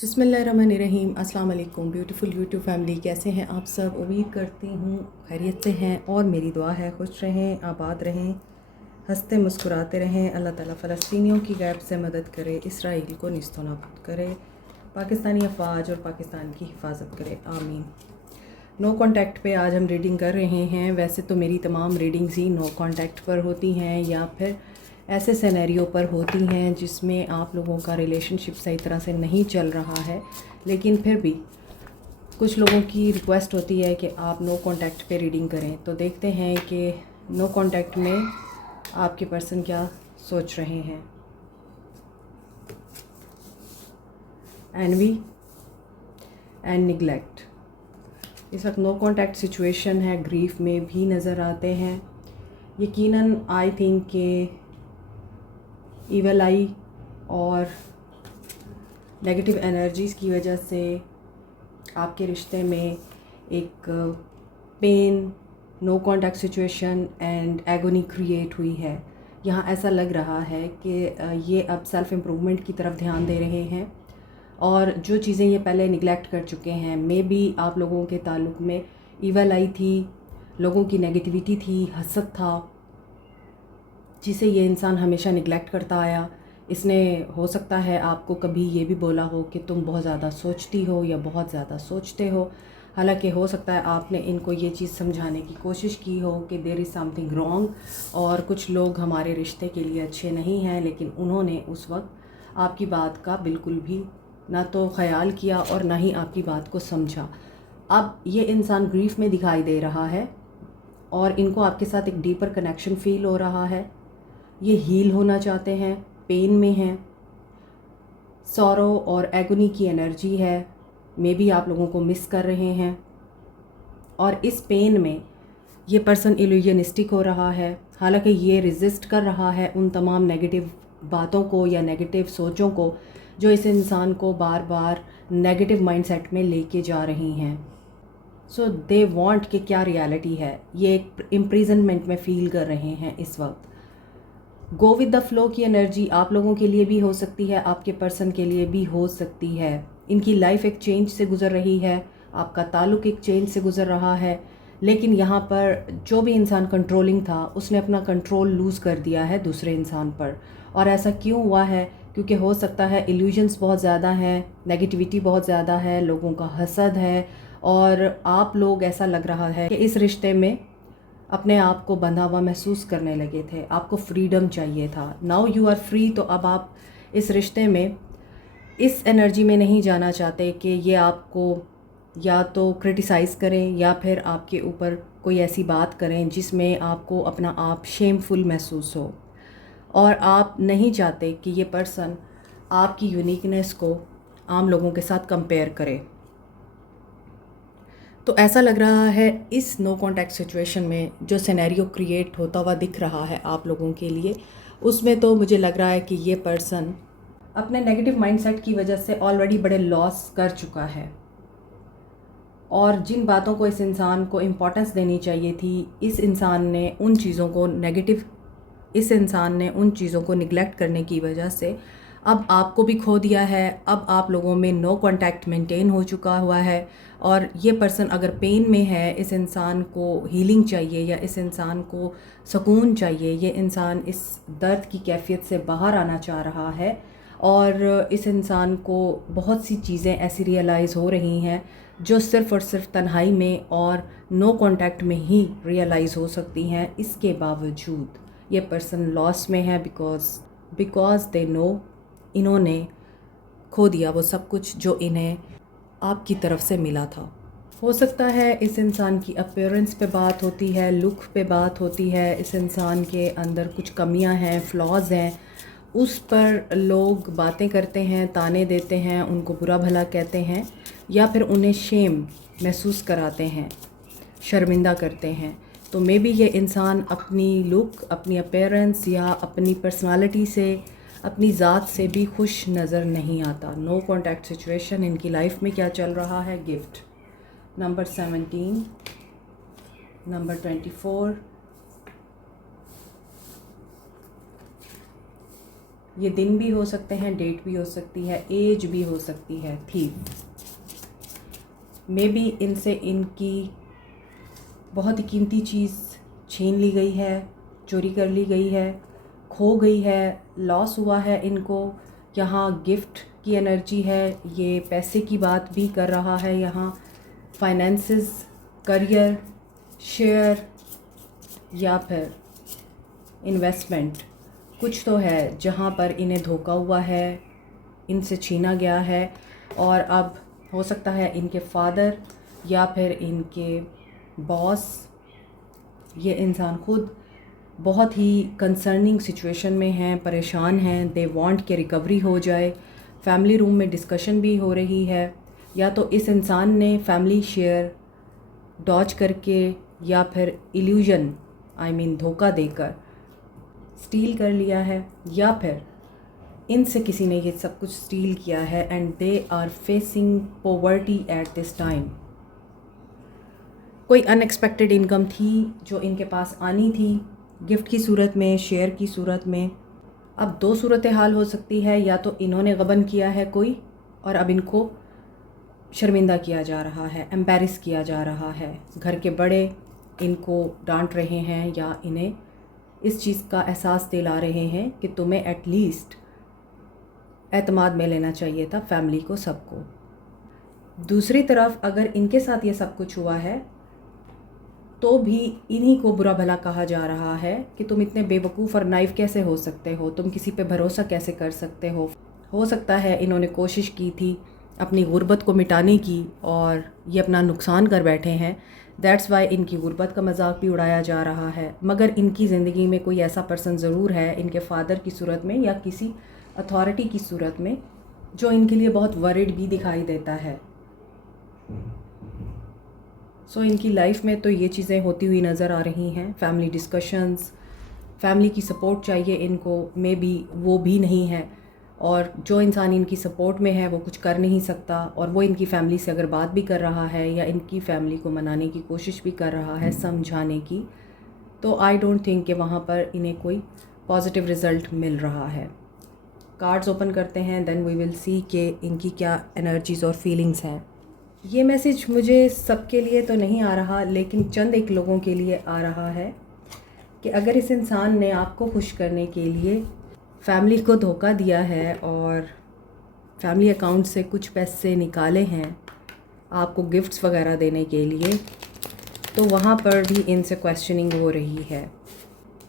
बिस्मिल्लाहिर्रहमानिर्रहीम। अस्सलाम वालेकुम ब्यूटीफुल यूट्यूब फैमिली, कैसे हैं आप सब? उम्मीद करती हूँ खैरियत से हैं और मेरी दुआ है खुश रहें, आबाद रहें, हंसते मुस्कुराते रहें। अल्लाह ताला फ़लस्तीनियों की गैब से मदद करे, इसराइल को निस्तो नाबूद करे, पाकिस्तानी अफवाज और पाकिस्तान की हिफाजत करे, आमीन। नो कॉन्टैक्ट पे आज हम रीडिंग कर रहे हैं। वैसे तो मेरी तमाम रीडिंग्स ही नो कॉन्टैक्ट पर होती हैं या फिर ऐसे सिनेरियो पर होती हैं जिसमें आप लोगों का रिलेशनशिप सही तरह से नहीं चल रहा है, लेकिन फिर भी कुछ लोगों की रिक्वेस्ट होती है कि आप नो कॉन्टैक्ट पे रीडिंग करें। तो देखते हैं कि नो कॉन्टैक्ट में आपके पर्सन क्या सोच रहे हैं। एनवी एंड निगलेक्ट, इस वक्त नो कॉन्टैक्ट सिचुएशन है। ग्रीफ में भी नज़र आते हैं। यकीनन आई थिंक कि ईवल आई और नेगेटिव एनर्जीज़ की वजह से आपके रिश्ते में एक pain, no contact situation and agony create हुई है। यहाँ ऐसा लग रहा है कि ये अब सेल्फ़ इम्प्रूवमेंट की तरफ ध्यान दे रहे हैं और जो चीज़ें ये पहले निगलेक्ट कर चुके हैं। मे बी आप लोगों के ताल्लुक़ में ईवल आई थी, लोगों की नेगेटिविटी थी, हसद था, जिसे ये इंसान हमेशा निगलेक्ट करता आया। इसने हो सकता है आपको कभी ये भी बोला हो कि तुम बहुत ज़्यादा सोचती हो या बहुत ज़्यादा सोचते हो। हालांकि हो सकता है आपने इनको ये चीज़ समझाने की कोशिश की हो कि देयर इज़ समथिंग रॉन्ग और कुछ लोग हमारे रिश्ते के लिए अच्छे नहीं हैं, लेकिन उन्होंने उस वक्त आपकी बात का बिल्कुल भी ना तो ख्याल किया और ना ही आपकी बात को समझा। अब ये इंसान ग्रीफ में दिखाई दे रहा है और इनको आपके साथ एक डीपर कनेक्शन फ़ील हो रहा है। ये हील होना चाहते हैं, पेन में हैं, सॉरो और एगोनी की एनर्जी है। मे बी आप लोगों को मिस कर रहे हैं और इस पेन में ये पर्सन इल्यूजनिस्टिक हो रहा है। हालांकि ये रेजिस्ट कर रहा है उन तमाम नेगेटिव बातों को या नेगेटिव सोचों को जो इस इंसान को बार बार नेगेटिव माइंडसेट में लेके जा रही हैं। सो दे वांट कि क्या रियलिटी है, ये एक इम्प्रिजनमेंट में फ़ील कर रहे हैं इस वक्त। गो विद द फ्लो की एनर्जी आप लोगों के लिए भी हो सकती है, आपके पर्सन के लिए भी हो सकती है। इनकी लाइफ एक चेंज से गुजर रही है, आपका ताल्लुक़ एक चेंज से गुजर रहा है, लेकिन यहाँ पर जो भी इंसान कंट्रोलिंग था उसने अपना कंट्रोल लूज़ कर दिया है दूसरे इंसान पर। और ऐसा क्यों हुआ है? क्योंकि हो सकता है इल्यूजन्स बहुत ज़्यादा हैं, नेगेटिविटी बहुत ज़्यादा है, लोगों का हसद है और आप लोग ऐसा लग रहा है कि इस रिश्ते में अपने आप को बंधा हुआ महसूस करने लगे थे। आपको फ्रीडम चाहिए था। Now you are free. तो अब आप इस रिश्ते में इस एनर्जी में नहीं जाना चाहते कि ये आपको या तो क्रिटिसाइज़ करें या फिर आपके ऊपर कोई ऐसी बात करें जिसमें आपको अपना आप शेमफुल महसूस हो। और आप नहीं चाहते कि ये पर्सन आपकी यूनिकनेस को आम लोगों के साथ कंपेयर करे। तो ऐसा लग रहा है इस नो कॉन्टैक्ट सिचुएशन में जो सिनेरियो क्रिएट होता हुआ दिख रहा है आप लोगों के लिए, उसमें तो मुझे लग रहा है कि ये पर्सन अपने नेगेटिव माइंडसेट की वजह से ऑलरेडी बड़े लॉस कर चुका है और जिन बातों को इस इंसान को इम्पोर्टेंस देनी चाहिए थी, इस इंसान ने उन चीज़ों को निगलेक्ट करने की वजह से अब आपको भी खो दिया है। अब आप लोगों में नो कांटेक्ट मेंटेन हो चुका हुआ है और ये पर्सन अगर पेन में है, इस इंसान को हीलिंग चाहिए या इस इंसान को सुकून चाहिए, ये इंसान इस दर्द की कैफियत से बाहर आना चाह रहा है और इस इंसान को बहुत सी चीज़ें ऐसी रियलाइज़ हो रही हैं जो सिर्फ़ और सिर्फ तन्हाई में और नो कांटेक्ट में ही रियलाइज़ हो सकती हैं। इसके बावजूद ये पर्सन लॉस में है बिकॉज दे नो इन्होंने खो दिया वो सब कुछ जो इन्हें आपकी तरफ से मिला था। हो सकता है इस इंसान की अपीयरेंस पे बात होती है, लुक पे बात होती है, इस इंसान के अंदर कुछ कमियां हैं, फ्लॉज हैं, उस पर लोग बातें करते हैं, ताने देते हैं, उनको बुरा भला कहते हैं या फिर उन्हें शेम महसूस कराते हैं, शर्मिंदा करते हैं। तो मे बी ये इंसान अपनी लुक, अपनी अपीयरेंस या अपनी पर्सनालिटी से, अपनी ज़ात से भी खुश नज़र नहीं आता। नो कॉन्टैक्ट सिचुएशन इनकी लाइफ में क्या चल रहा है? गिफ्ट नंबर 17, नंबर 24, ये दिन भी हो सकते हैं, डेट भी हो सकती है, एज भी हो सकती है। थीफ मे बी इनसे इनकी बहुत ही कीमती चीज़ छीन ली गई है, चोरी कर ली गई है, खो गई है, लॉस हुआ है इनको। यहाँ गिफ्ट की एनर्जी है, ये पैसे की बात भी कर रहा है यहाँ। फाइनेंसेस, करियर, शेयर या फिर इन्वेस्टमेंट, कुछ तो है जहाँ पर इन्हें धोखा हुआ है, इनसे छीना गया है। और अब हो सकता है इनके फादर या फिर इनके बॉस, ये इंसान खुद बहुत ही कंसर्निंग सिचुएशन में हैं, परेशान हैं। दे वांट के रिकवरी हो जाए। फैमिली रूम में डिस्कशन भी हो रही है, या तो इस इंसान ने फैमिली शेयर डॉज करके या फिर इल्यूजन धोखा देकर स्टील कर लिया है, या फिर इनसे किसी ने ये सब कुछ स्टील किया है and they are facing poverty at this time. कोई अनएक्सपेक्टेड इनकम थी जो इनके पास आनी थी, गिफ्ट की सूरत में, शेयर की सूरत में। अब दो सूरत हाल हो सकती है, या तो इन्होंने गबन किया है कोई और अब इनको शर्मिंदा किया जा रहा है, एम्बैरस किया जा रहा है। घर के बड़े इनको डांट रहे हैं या इन्हें इस चीज़ का एहसास दिला रहे हैं कि तुम्हें एटलीस्ट एतमाद में लेना चाहिए था फैमिली को, सबको। दूसरी तरफ अगर इनके साथ ये सब कुछ हुआ है तो भी इन्हीं को बुरा भला कहा जा रहा है कि तुम इतने बेवकूफ़ और नाइफ कैसे हो सकते हो, तुम किसी पे भरोसा कैसे कर सकते हो सकता है इन्होंने कोशिश की थी अपनी गुर्बत को मिटाने की और ये अपना नुकसान कर बैठे हैं। दैट्स वाई इनकी गुर्बत का मजाक भी उड़ाया जा रहा है। मगर इनकी ज़िंदगी में कोई ऐसा पर्सन ज़रूर है, इनके फादर की सूरत में या किसी अथॉरिटी की सूरत में, जो इनके लिए बहुत वरिड भी दिखाई देता है। सो इनकी लाइफ में तो ये चीज़ें होती हुई नज़र आ रही हैं। फैमिली डिस्कशंस, फैमिली की सपोर्ट चाहिए इनको, मे बी वो भी नहीं है, और जो इंसान इनकी सपोर्ट में है वो कुछ कर नहीं सकता, और वो इनकी फैमिली से अगर बात भी कर रहा है या इनकी फैमिली को मनाने की कोशिश भी कर रहा है, समझाने की, तो आई डोंट थिंक कि वहाँ पर इन्हें कोई पॉजिटिव रिज़ल्ट मिल रहा है। कार्ड्स ओपन करते हैं, देन वी विल सी कि इनकी क्या एनर्जीज़ और फीलिंग्स हैं। ये मैसेज मुझे सबके लिए तो नहीं आ रहा, लेकिन चंद एक लोगों के लिए आ रहा है कि अगर इस इंसान ने आपको खुश करने के लिए फैमिली को धोखा दिया है और फैमिली अकाउंट से कुछ पैसे निकाले हैं आपको गिफ्ट्स वगैरह देने के लिए, तो वहाँ पर भी इनसे क्वेश्चनिंग हो रही है।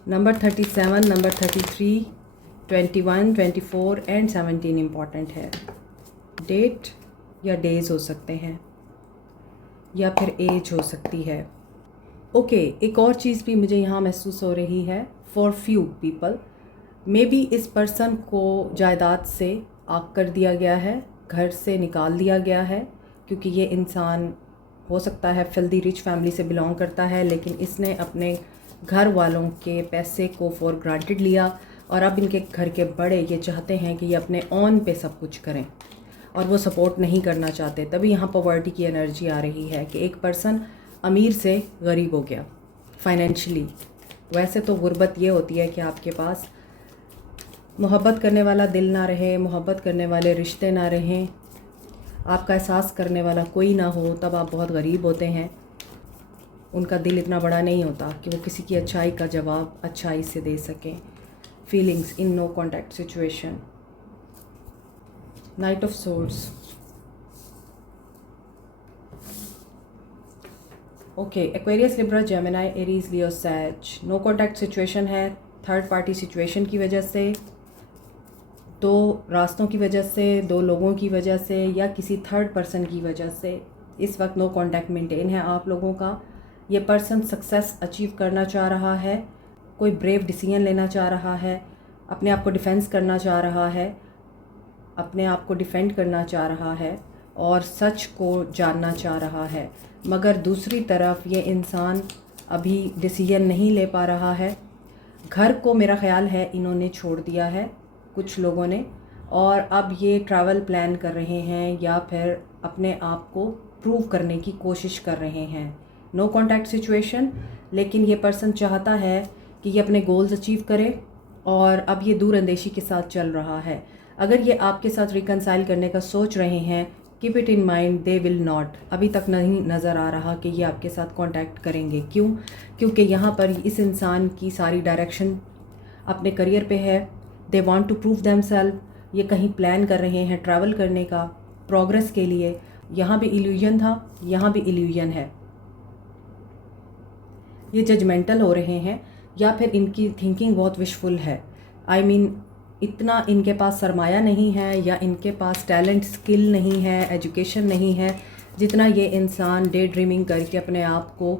नंबर 37, नंबर 33, 21, 24 एंड 17 इम्पॉर्टेंट है। डेट या डेज़ हो सकते हैं या फिर एज हो सकती है। ओके, एक और चीज़ भी मुझे यहाँ महसूस हो रही है। For few people may be इस पर्सन को जायदाद से आग कर दिया गया है, घर से निकाल दिया गया है, क्योंकि ये इंसान हो सकता है फिल्दी रिच फैमिली से बिलोंग करता है, लेकिन इसने अपने घर वालों के पैसे को फॉर ग्रांटेड लिया और अब इनके घर के बड़े ये चाहते हैं कि ये अपने ऑन पे सब कुछ करें और वो सपोर्ट नहीं करना चाहते। तभी यहाँ पॉवर्टी की एनर्जी आ रही है कि एक पर्सन अमीर से गरीब हो गया फाइनेंशियली। वैसे तो गुर्बत ये होती है कि आपके पास मोहब्बत करने वाला दिल ना रहे, मोहब्बत करने वाले रिश्ते ना रहें, आपका एहसास करने वाला कोई ना हो, तब आप बहुत गरीब होते हैं। उनका दिल इतना बड़ा नहीं होता कि वो किसी की अच्छाई का जवाब अच्छाई से दे सकें। Feelings in no contact situation. Knight of swords. Okay, Aquarius, Libra, Gemini, Aries, Leo, Sag. No contact situation है थर्ड पार्टी सिचुएशन की वजह से, दो रास्तों की वजह से, दो लोगों की वजह से या किसी थर्ड पर्सन की वजह से इस वक्त नो कॉन्टैक्ट मेंटेन है आप लोगों का। ये पर्सन सक्सेस अचीव करना चाह रहा है, कोई ब्रेव डिसीजन लेना चाह रहा है, अपने आप को डिफेंस करना चाह रहा है, अपने आप को डिफेंड करना चाह रहा है और सच को जानना चाह रहा है। मगर दूसरी तरफ ये इंसान अभी डिसीजन नहीं ले पा रहा है। घर को मेरा ख़्याल है इन्होंने छोड़ दिया है कुछ लोगों ने, और अब ये ट्रैवल प्लान कर रहे हैं या फिर अपने आप को प्रूव करने की कोशिश कर रहे हैं। नो कॉन्टैक्ट सिचुएशन, लेकिन ये पर्सन चाहता है कि ये अपने गोल्स अचीव करे और अब ये दूर अंदेशी के साथ चल रहा है। अगर ये आपके साथ रिकनसाइल करने का सोच रहे हैं, keep it in mind they will not. अभी तक नहीं नज़र आ रहा कि ये आपके साथ कांटेक्ट करेंगे। क्यों? क्योंकि यहाँ पर इस इंसान की सारी डायरेक्शन अपने करियर पे है। They want to prove themselves. ये कहीं प्लान कर रहे हैं ट्रैवल करने का, प्रोग्रेस के लिए। यहाँ भी इल्यूजन था, यहाँ भी इल्यूजन है। ये जजमेंटल हो रहे हैं या फिर इनकी थिंकिंग बहुत विशफुल है। आई मीन इतना इनके पास सरमाया नहीं है या इनके पास टैलेंट, स्किल नहीं है, एजुकेशन नहीं है, जितना ये इंसान डे ड्रीमिंग करके अपने आप को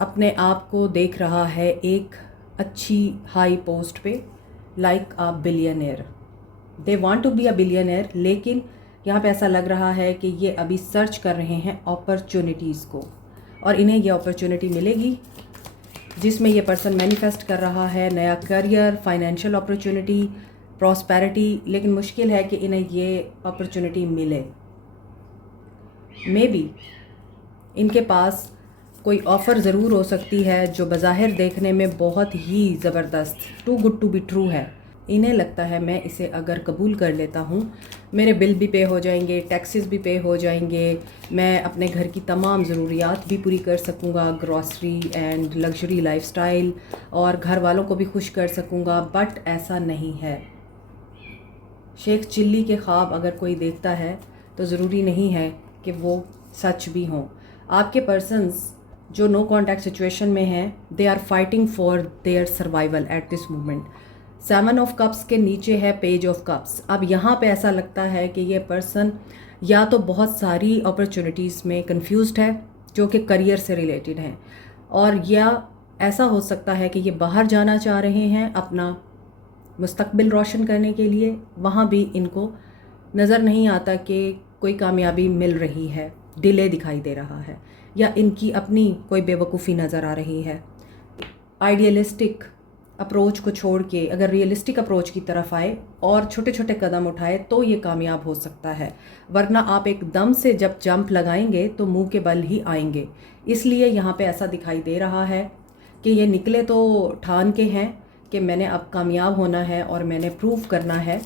अपने आप को देख रहा है एक अच्छी हाई पोस्ट पे, like a billionaire. They want to be a billionaire, लेकिन यहाँ पे ऐसा लग रहा है कि ये अभी सर्च कर रहे हैं अपॉर्चुनिटीज़ को, और इन्हें ये अपॉर्चुनिटी मिलेगी जिसमें ये पर्सन मैनिफेस्ट कर रहा है नया करियर, फाइनेंशियल अपॉर्चुनिटी, प्रॉस्पेरिटी। लेकिन मुश्किल है कि इन्हें ये अपॉर्चुनिटी मिले। मे बी इनके पास कोई ऑफ़र ज़रूर हो सकती है जो बज़ाहिर देखने में बहुत ही ज़बरदस्त, too good to be true है। इन्हें लगता है मैं इसे अगर कबूल कर लेता हूँ, मेरे बिल भी पे हो जाएंगे, टैक्सेस भी पे हो जाएंगे, मैं अपने घर की तमाम ज़रूरियात भी पूरी कर सकूँगा, ग्रॉसरी एंड लग्जरी लाइफस्टाइल, और घर वालों को भी खुश कर सकूँगा। बट ऐसा नहीं है। शेख चिल्ली के ख्वाब अगर कोई देखता है तो ज़रूरी नहीं है कि वो सच भी हों। आपके पर्सन्स जो नो कॉन्टैक्ट सिचुएशन में हैं, they are fighting for their survival at this moment. 7 of cups के नीचे है पेज ऑफ कप्स। अब यहाँ पे ऐसा लगता है कि ये पर्सन या तो बहुत सारी अपॉर्चुनिटीज़ में कंफ्यूज्ड है जो कि करियर से रिलेटेड हैं, और या ऐसा हो सकता है कि ये बाहर जाना चाह रहे हैं अपना मुस्तकबिल रोशन करने के लिए। वहाँ भी इनको नज़र नहीं आता कि कोई कामयाबी मिल रही है, डिले दिखाई दे रहा है, या इनकी अपनी कोई बेवकूफ़ी नज़र आ रही है। आइडियलिस्टिक अप्रोच को छोड़ के अगर रियलिस्टिक अप्रोच की तरफ आए और छोटे छोटे कदम उठाए तो ये कामयाब हो सकता है, वरना आप एकदम से जब जंप लगाएंगे तो मुंह के बल ही आएंगे। इसलिए यहाँ पे ऐसा दिखाई दे रहा है कि ये निकले तो ठान के हैं कि मैंने अब कामयाब होना है और मैंने प्रूव करना है,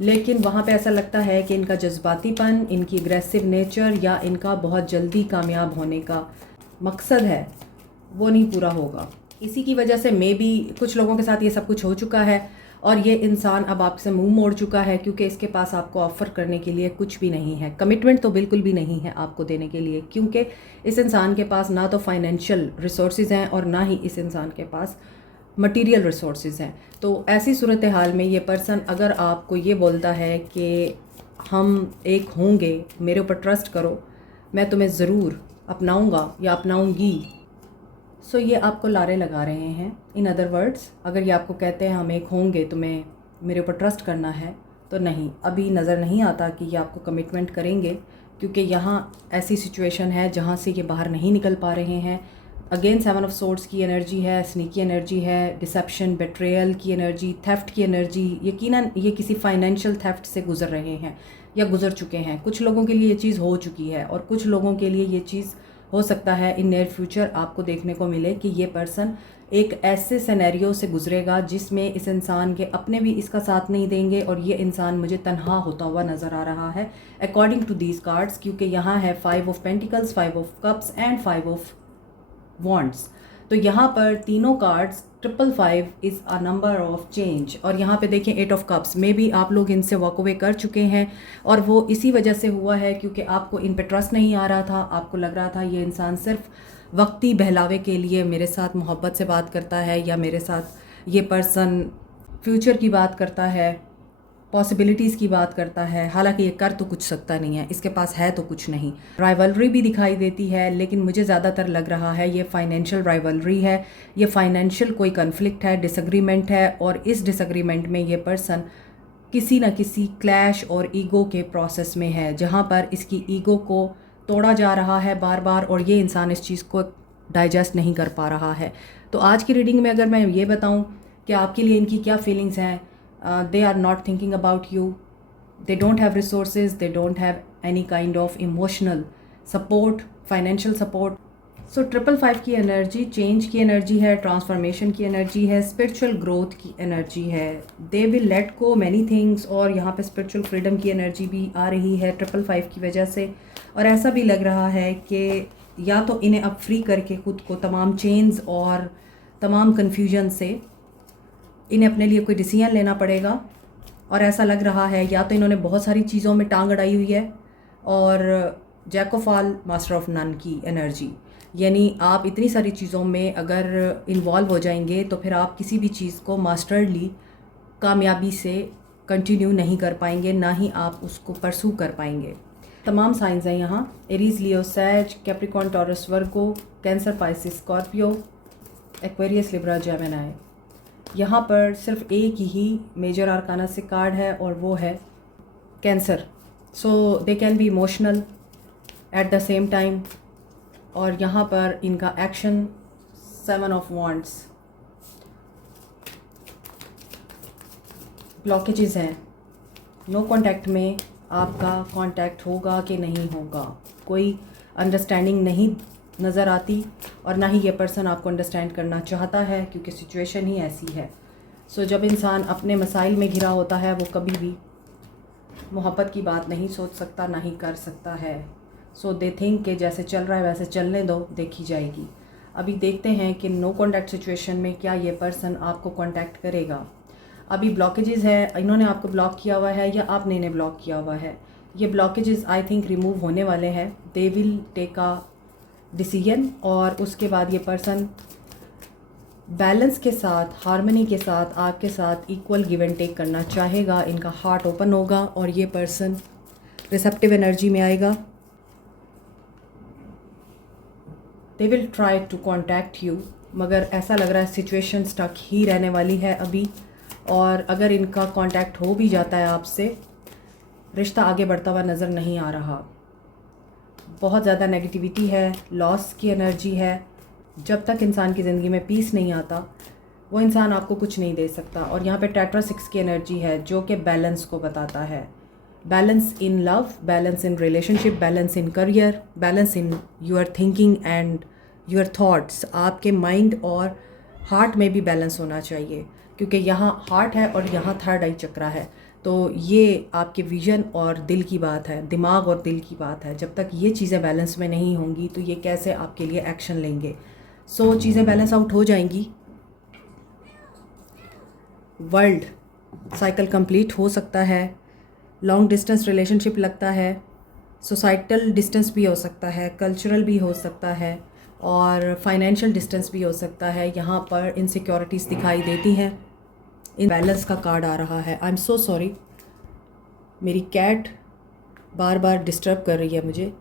लेकिन वहाँ पे ऐसा लगता है कि इनका जज्बातीपन, इनकी एग्रेसिव नेचर या इनका बहुत जल्दी कामयाब होने का मकसद है वो नहीं पूरा होगा। इसी की वजह से मे बी कुछ लोगों के साथ ये सब कुछ हो चुका है और ये इंसान अब आपसे मुंह मोड़ चुका है, क्योंकि इसके पास आपको ऑफ़र करने के लिए कुछ भी नहीं है। कमिटमेंट तो बिल्कुल भी नहीं है आपको देने के लिए, क्योंकि इस इंसान के पास ना तो फाइनेंशियल रिसोर्सेज हैं और ना ही इस इंसान के पास मटेरियल रिसोर्सेज हैं। तो ऐसी सूरत हाल में ये पर्सन अगर आपको ये बोलता है कि हम एक होंगे, मेरे ऊपर ट्रस्ट करो, मैं तुम्हें ज़रूर अपनाऊंगा या अपनाऊंगी, सो ये आपको लारे लगा रहे हैं। इन अदर वर्ड्स, अगर ये आपको कहते हैं हम एक होंगे, तुम्हें मेरे ऊपर ट्रस्ट करना है, तो नहीं, अभी नज़र नहीं आता कि ये आपको कमिटमेंट करेंगे, क्योंकि यहाँ ऐसी सिचुएशन है जहाँ से ये बाहर नहीं निकल पा रहे हैं। अगेन 7 ऑफ सोर्ड्स की एनर्जी है, स्नीकी एनर्जी है, डिसेप्शन, बेट्रेयल की एनर्जी, थेफ्ट की एनर्जी। यकीनन ये किसी फाइनेंशियल थेफ्ट से गुजर रहे हैं या गुजर चुके हैं। कुछ लोगों के लिए ये चीज़ हो चुकी है और कुछ लोगों के लिए ये चीज़ हो सकता है इन नियर फ्यूचर आपको देखने को मिले कि ये पर्सन एक ऐसे सिनेरियो से गुजरेगा जिसमें इस इंसान के अपने भी इसका साथ नहीं देंगे और ये इंसान मुझे तन्हा होता हुआ नज़र आ रहा है अकॉर्डिंग टू दीज कार्ड्स, क्योंकि यहाँ है 5 of pentacles, 5 of cups and 5 of wands. तो यहाँ पर तीनों cards 555 is a number of change, और यहाँ पे देखें 8 ऑफ कप्स में भी आप लोग इनसे वॉक अवे कर चुके हैं, और वो इसी वजह से हुआ है क्योंकि आपको इन पे ट्रस्ट नहीं आ रहा था। आपको लग रहा था ये इंसान सिर्फ वक्ती बहलावे के लिए मेरे साथ मोहब्बत से बात करता है, या मेरे साथ ये पर्सन फ्यूचर की बात करता है, पॉसिबिलिटीज़ की बात करता है, हालांकि ये कर तो कुछ सकता नहीं है, इसके पास है तो कुछ नहीं। राइवलरी भी दिखाई देती है, लेकिन मुझे ज़्यादातर लग रहा है ये फाइनेंशियल राइवलरी है, ये फाइनेंशियल कोई कन्फ्लिक्ट है, डिसएग्रीमेंट है, और इस डिसएग्रीमेंट में ये पर्सन किसी न किसी क्लैश और ईगो के प्रोसेस में है, जहाँ पर इसकी ईगो को तोड़ा जा रहा है बार बार, और ये इंसान इस चीज़ को डाइजेस्ट नहीं कर पा रहा है। तो आज की रीडिंग में अगर मैं ये बताऊँ कि आपके लिए इनकी क्या फीलिंग्स हैं, they are not thinking about you, they don't have resources, they don't have any kind of emotional support, financial support, सो 555 की एनर्जी चेंज की एनर्जी है, ट्रांसफॉर्मेशन की एनर्जी है, स्पिरिचुअल ग्रोथ की एनर्जी है। They will let go many things, और यहाँ पे स्पिरिचुअल फ्रीडम की एनर्जी भी आ रही है 555 की वजह से। और ऐसा भी लग रहा है कि या तो इन्हें अब फ्री करके खुद को तमाम चेन्स और तमाम कन्फ्यूजन से इन्हें अपने लिए कोई डिसीजन लेना पड़ेगा। और ऐसा लग रहा है या तो इन्होंने बहुत सारी चीज़ों में टांग अड़ाई हुई है, और jack of all master of none की एनर्जी, यानी आप इतनी सारी चीज़ों में अगर इन्वॉल्व हो जाएंगे तो फिर आप किसी भी चीज़ को मास्टरली कामयाबी से कंटिन्यू नहीं कर पाएंगे, ना ही आप उसको परसू कर पाएंगे। तमाम साइंस हैं यहाँ, Aries, Leo, Sag, Capricorn, Taurus, Virgo, Cancer, Pisces, Scorpio, Aquarius, Libra, Gemini. यहाँ पर सिर्फ एक ही मेजर आर्काना से कार्ड है और वो है cancer. So they can be emotional at the same time. और यहाँ पर इनका एक्शन 7 ऑफ वॉन्ड्स। ब्लॉकेजेस हैं, नो कांटेक्ट में आपका कांटेक्ट होगा कि नहीं होगा, कोई अंडरस्टैंडिंग नहीं नज़र आती, और ना ही ये पर्सन आपको अंडरस्टैंड करना चाहता है, क्योंकि सिचुएशन ही ऐसी है। सो जब इंसान अपने मसाइल में घिरा होता है वो कभी भी मोहब्बत की बात नहीं सोच सकता, ना ही कर सकता है। सो दे थिंक कि जैसे चल रहा है वैसे चलने दो, देखी जाएगी। अभी देखते हैं कि नो कॉन्टैक्ट सिचुएशन में क्या ये पर्सन आपको कॉन्टैक्ट करेगा। अभी ब्लॉकेजेस है, इन्होंने आपको ब्लॉक किया हुआ है या आपने इन्हें ब्लॉक किया हुआ है। ये ब्लॉकेजेस आई थिंक रिमूव होने वाले हैं। They will take a decision, और उसके बाद ये पर्सन बैलेंस के साथ, हार्मनी के साथ, आपके साथ इक्वल गिव एंड टेक करना चाहेगा। इनका हार्ट ओपन होगा और ये पर्सन रिसेप्टिव एनर्जी में आएगा। They will try to contact you, मगर ऐसा लग रहा है सिचुएशन स्टक ही रहने वाली है अभी। और अगर इनका कांटेक्ट हो भी जाता है आपसे, रिश्ता आगे बढ़ता हुआ नज़र नहीं आ रहा। बहुत ज़्यादा नेगेटिविटी है, लॉस की एनर्जी है। जब तक इंसान की ज़िंदगी में पीस नहीं आता, वो इंसान आपको कुछ नहीं दे सकता। और यहाँ पे टेट्रा 6 की एनर्जी है, जो कि बैलेंस को बताता है। Balance in love, balance in relationship, balance in career, balance in your thinking and your thoughts. आपके माइंड और हार्ट में भी बैलेंस होना चाहिए, क्योंकि यहाँ हार्ट है और यहाँ थर्ड आई चक्रा है। तो ये आपके विजन और दिल की बात है, दिमाग और दिल की बात है। जब तक ये चीज़ें बैलेंस में नहीं होंगी तो ये कैसे आपके लिए एक्शन लेंगे। सो चीज़ें बैलेंस आउट हो जाएंगी, वर्ल्ड साइकिल कंप्लीट हो सकता है। लॉन्ग डिस्टेंस रिलेशनशिप लगता है, सोसाइटल डिस्टेंस भी हो सकता है, कल्चरल भी हो सकता है, और फाइनेंशियल डिस्टेंस भी हो सकता है। यहाँ पर इनसिक्योरिटीज़ दिखाई देती हैं। इन बैलेंस का कार्ड आ रहा है। आई एम सो सॉरी, मेरी कैट बार बार डिस्टर्ब कर रही है मुझे।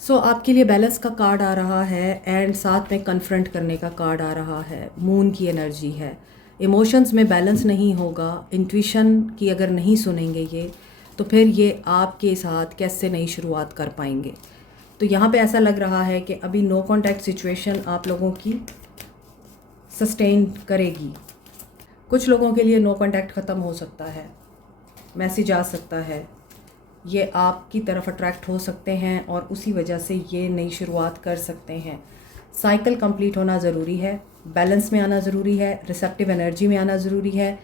सो आपके लिए बैलेंस का कार्ड आ रहा है, एंड साथ में कन्फ्रंट करने का कार्ड आ रहा है। मून की एनर्जी है। इमोशंस में बैलेंस नहीं होगा, इंट्यूशन की अगर नहीं सुनेंगे ये, तो फिर ये आपके साथ कैसे नई शुरुआत कर पाएंगे। तो यहाँ पे ऐसा लग रहा है कि अभी नो कॉन्टैक्ट सिचुएशन आप लोगों की सस्टेन करेगी। कुछ लोगों के लिए नो कॉन्टैक्ट ख़त्म हो सकता है, मैसेज आ सकता है, ये आपकी तरफ अट्रैक्ट हो सकते हैं और उसी वजह से ये नई शुरुआत कर सकते हैं। साइकिल कंप्लीट होना ज़रूरी है, बैलेंस में आना ज़रूरी है, रिसेप्टिव एनर्जी में आना ज़रूरी है।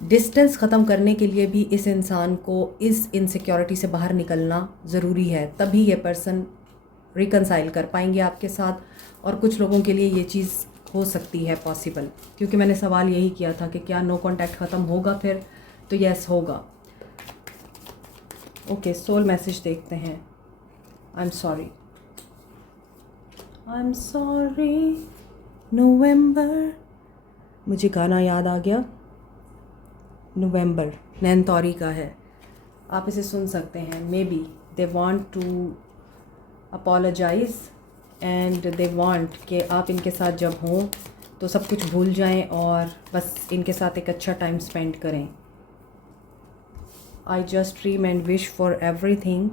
डिस्टेंस ख़त्म करने के लिए भी इस इंसान को इस इनसिक्योरिटी से बाहर निकलना ज़रूरी है, तभी ये पर्सन रिकंसाइल कर पाएंगे आपके साथ। और कुछ लोगों के लिए ये चीज़ हो सकती है पॉसिबल, क्योंकि मैंने सवाल यही किया था कि क्या नो कॉन्टैक्ट ख़त्म होगा फिर, तो यस होगा। ओके, सोल मैसेज देखते हैं। I am sorry, I am sorry November, मुझे गाना याद आ गया, नवंबर नैन तौरी का है, आप इसे सुन सकते हैं। Maybe they want to apologise and they want कि आप इनके साथ जब हों तो सब कुछ भूल जाएं और बस इनके साथ एक अच्छा टाइम स्पेंड करें। I just dream and wish for everything,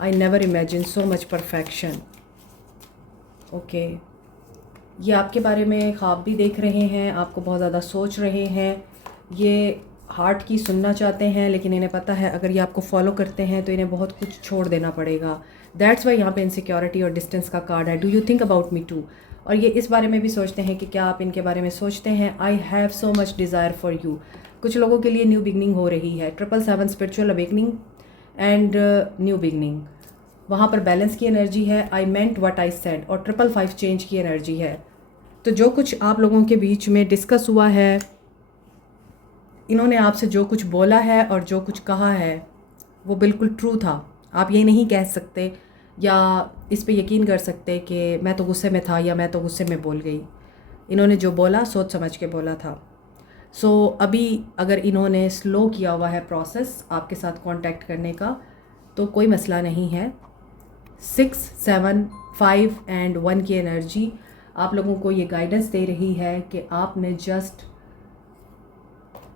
I never imagine so much perfection. Okay, ये आपके बारे में ख्वाब भी देख रहे हैं, आपको बहुत ज़्यादा सोच रहे हैं। ये हार्ट की सुनना चाहते हैं, लेकिन इन्हें पता है अगर ये आपको फॉलो करते हैं तो इन्हें बहुत कुछ छोड़ देना पड़ेगा। दैट्स वाई यहाँ पे इनसिक्योरिटी और डिस्टेंस का कार्ड है। Do you think about me too? और ये इस बारे में भी सोचते हैं कि क्या आप इनके बारे में सोचते हैं। I have so much desire for you. कुछ लोगों के लिए न्यू बिगनिंग हो रही है। 777 spiritual awakening and new beginning, वहाँ पर बैलेंस की एनर्जी है। आई मेंट व्हाट आई सेड और 555 चेंज की एनर्जी है। तो जो कुछ आप लोगों के बीच में डिस्कस हुआ है, इन्होंने आपसे जो कुछ बोला है और जो कुछ कहा है वो बिल्कुल ट्रू था। आप ये नहीं कह सकते या इस पे यकीन कर सकते कि मैं तो गुस्से में था या मैं तो गुस्से में बोल गई। इन्होंने जो बोला सोच समझ के बोला था। सो अभी अगर इन्होंने स्लो किया हुआ है प्रोसेस आपके साथ कांटेक्ट करने का तो कोई मसला नहीं है। 6, 7, 5 एंड 1 की एनर्जी आप लोगों को ये गाइडेंस दे रही है कि आपने जस्ट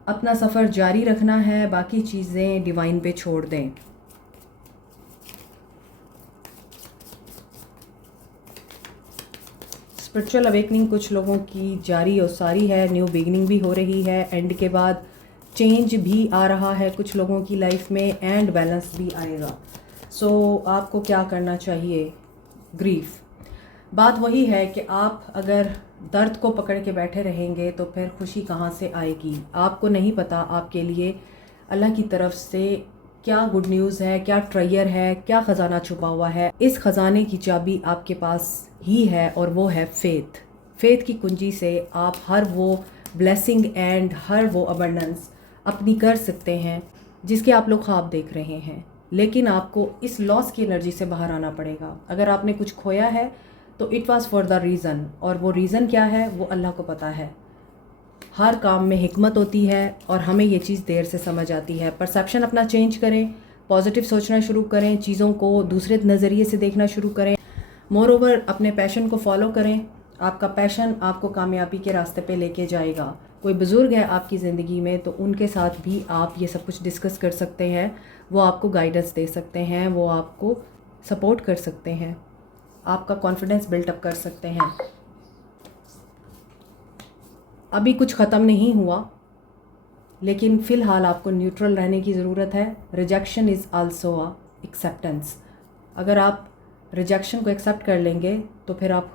अपना सफ़र जारी रखना है, बाकी चीज़ें डिवाइन पे छोड़ दें। स्पिरिचुअल अवेकनिंग कुछ लोगों की जारी और सारी है। न्यू बिगनिंग भी हो रही है। एंड के बाद चेंज भी आ रहा है कुछ लोगों की लाइफ में एंड बैलेंस भी आएगा। सो आपको क्या करना चाहिए? ग्रीफ, बात वही है कि आप अगर दर्द को पकड़ के बैठे रहेंगे तो फिर खुशी कहाँ से आएगी? आपको नहीं पता आपके लिए अल्लाह की तरफ से क्या गुड न्यूज़ है, क्या ट्रेजर है, क्या ख़जाना छुपा हुआ है। इस ख़जाने की चाबी आपके पास ही है और वो है फेथ। फेथ की कुंजी से आप हर वो ब्लेसिंग एंड हर वो अबंडेंस अपनी कर सकते हैं जिसके आप लोग ख्वाब देख रहे हैं। लेकिन आपको इस लॉस की एनर्जी से बाहर आना पड़ेगा। अगर आपने कुछ खोया है तो it was for the reason, और वो रीज़न क्या है वो अल्लाह को पता है। हर काम में हिकमत होती है और हमें ये चीज़ देर से समझ आती है। परसेप्शन अपना चेंज करें, पॉजिटिव सोचना शुरू करें, चीज़ों को दूसरे नज़रिए से देखना शुरू करें। मोर ओवर अपने पैशन को फॉलो करें। आपका पैशन आपको कामयाबी के रास्ते पे लेके जाएगा। कोई बुज़ुर्ग है आपकी ज़िंदगी में तो उनके साथ भी आप ये सब कुछ डिस्कस कर सकते हैं। वो आपको गाइडेंस दे सकते हैं, वो आपको सपोर्ट कर सकते हैं, आपका कॉन्फिडेंस बिल्टअप कर सकते हैं। अभी कुछ ख़त्म नहीं हुआ, लेकिन फ़िलहाल आपको न्यूट्रल रहने की ज़रूरत है। Rejection is also a acceptance. अगर आप रिजेक्शन को एक्सेप्ट कर लेंगे तो फिर आप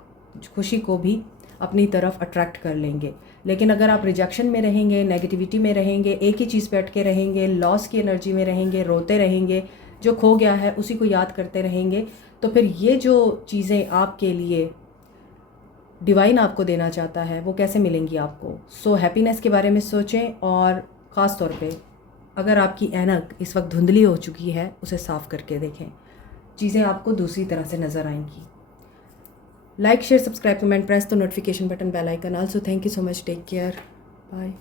खुशी को भी अपनी तरफ अट्रैक्ट कर लेंगे। लेकिन अगर आप रिजेक्शन में रहेंगे, नेगेटिविटी में रहेंगे, एक ही चीज़ पे अटके रहेंगे, लॉस की एनर्जी में रहेंगे, रोते रहेंगे, जो खो गया है उसी को याद करते रहेंगे, तो फिर ये जो चीज़ें आपके लिए डिवाइन आपको देना चाहता है वो कैसे मिलेंगी आपको? सो हैप्पीनेस के बारे में सोचें और ख़ास तौर पे अगर आपकी ऐनक इस वक्त धुंधली हो चुकी है उसे साफ़ करके देखें, चीज़ें आपको दूसरी तरह से नज़र आएंगी। Like, share, subscribe, comment, press the notification button, bell icon. Also thank you so much. Take care. Bye.